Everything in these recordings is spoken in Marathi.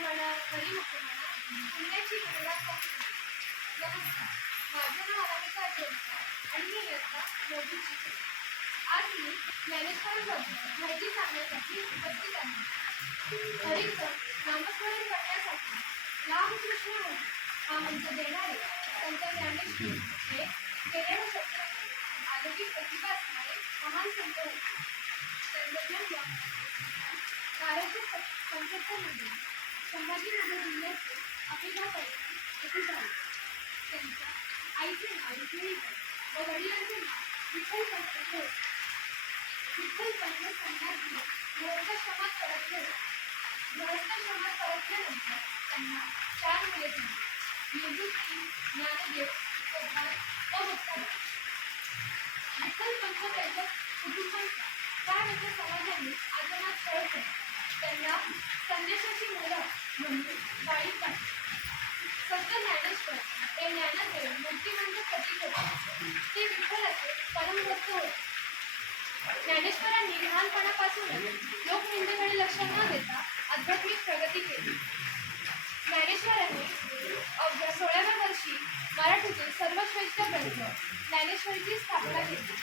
म्हणा घरी नको म्हणा. पुण्याची गंगा नमस्कार. माझं नाव अनामिका अजयकर आणि मी इयत्ता मोदीची आज मी ज्ञानेश्वरांबद्दल माहिती सांगण्यासाठी उपस्थित आहे. खरीतर नामस्मरण करण्यासाठी रामकृष्ण हा मंत्र देणारे संत ज्ञानेश्वर हे केरळ शब्द अलौकिक प्रतिभा असणारे महान संत होते. त्यांचा जन्म बाराशे पंच्याहत्तरमध्ये संभाजीनगर जिल्ह्यातील अपिला पैठण त्यांच्या आईचे नाव रुक्मिणीबाई व वडिलांचे नाव विठ्ठल पंत होते विठ्ठल पंत संघातले गृहस्थाश्रमात परतले गृहस्थाश्रमात परतल्यानंतर त्यांना चार मुले झाली निवृत्ती ज्ञानदेव सिद्धार्थ व मुक्ताबाई विठ्ठल पंत त्यांच्या त्यांना संदेशाची मुलं म्हणून गाडी पण संत ज्ञानेश्वर हे ज्ञानाचे मूर्तिमंत प्रतीक होते. ते विठ्ठलाचे परमभक्त होते. ज्ञानेश्वरांनी लहानपणापासूनच लोकनिंदेकडे लक्ष न देता आध्यात्मिक प्रगती केली. ज्ञानेश्वरांनी अवघ्या सोळाव्या वर्षी मराठीतील सर्वश्रेष्ठ ग्रंथ ज्ञानेश्वरीची स्थापना केली.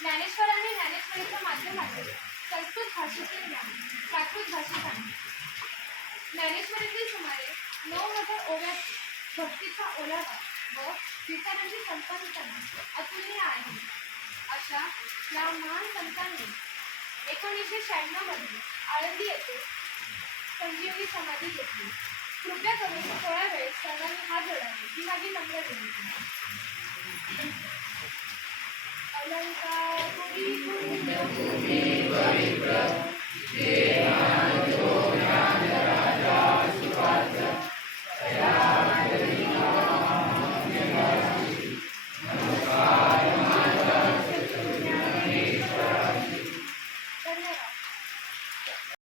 ज्ञानेश्वरांनी ज्ञानेश्वरीच्या माध्यमातून संस्कृत भाषेतील ज्ञानेश्वरीतील सुमारे नऊ हजार ओव्याची भक्तीचा ओलावा व विचारांची संपन्नता अतुलनीय आहे. अशा या महान संतांनी एकोणीसशे शहाण्णवमध्ये आळंदी येथे संजीवनी समाधी घेतली. कृपया करून थोड्या वेळेस सर्वांनी हात जोडावे. ही माझी नम्र विनंती. अलंकार